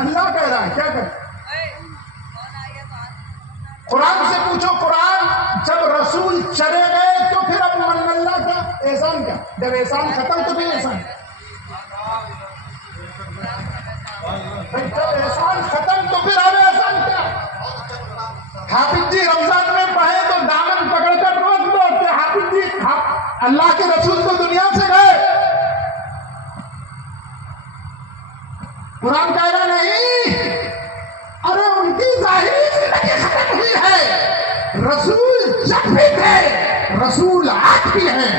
اللہ کہہ رہا ہے، کیا کریں؟ قرآن سے پوچھو، قرآن جب رسول چلے گئے تو پھر اب من اللہ کا احسان کیا؟ جب احسان ختم تو پھر احسان، جب احسان ختم تو پھر اب احسان کیا؟ حافظ جی رمضان میں پڑھے تو دامن پکڑ کر روک دو کہ حافظ جی اللہ کے رسول تو دنیا سے گئے۔ قرآن کہہ رہا نہیں، ارے ان کی ظاہری زندگی ختم ہوئی ہے، رسول جب بھی تھے، رسول آج بھی ہیں،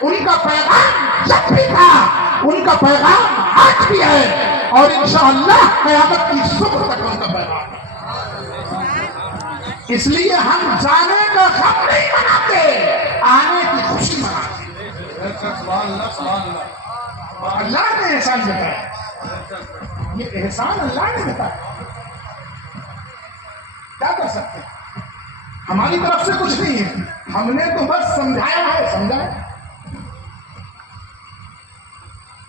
ان کا پیغام جب بھی تھا، ان کا پیغام آج بھی ہے، اور انشاءاللہ قیامت کی صبح تک ان کا پیغام ہے۔ اس لیے ہم جانے کا غم نہیں مناتے، آنے کی خوشی مناتے۔ اللہ نے احسان بتایا، یہ احسان اللہ نے بتایا، کیا کر سکتے ہیں؟ ہماری طرف سے کچھ نہیں ہے، ہم نے تو بس سمجھایا ہے، سمجھایا۔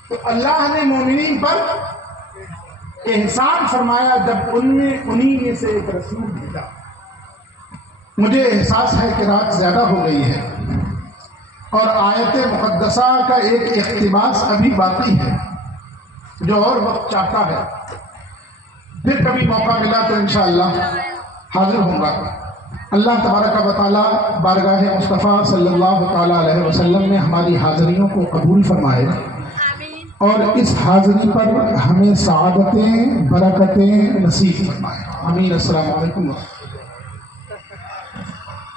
تو اللہ نے مومنین پر احسان فرمایا جب انہی میں سے ایک رسول بھیجا۔ مجھے احساس ہے کہ رات زیادہ ہو گئی ہے اور آیت مقدسہ کا ایک اقتباس ابھی باقی ہے جو اور وقت چاہتا ہے، پھر کبھی موقع ملا تو انشاءاللہ حاضر ہوں گا۔ اللہ تبارک و تعالیٰ بارگاہ مصطفیٰ صلی اللہ تعالیٰ علیہ وسلم میں ہماری حاضریوں کو قبول فرمائے اور اس حاضری پر ہمیں سعادتیں برکتیں نصیب فرمائے۔ آمین۔ السلام علیکم۔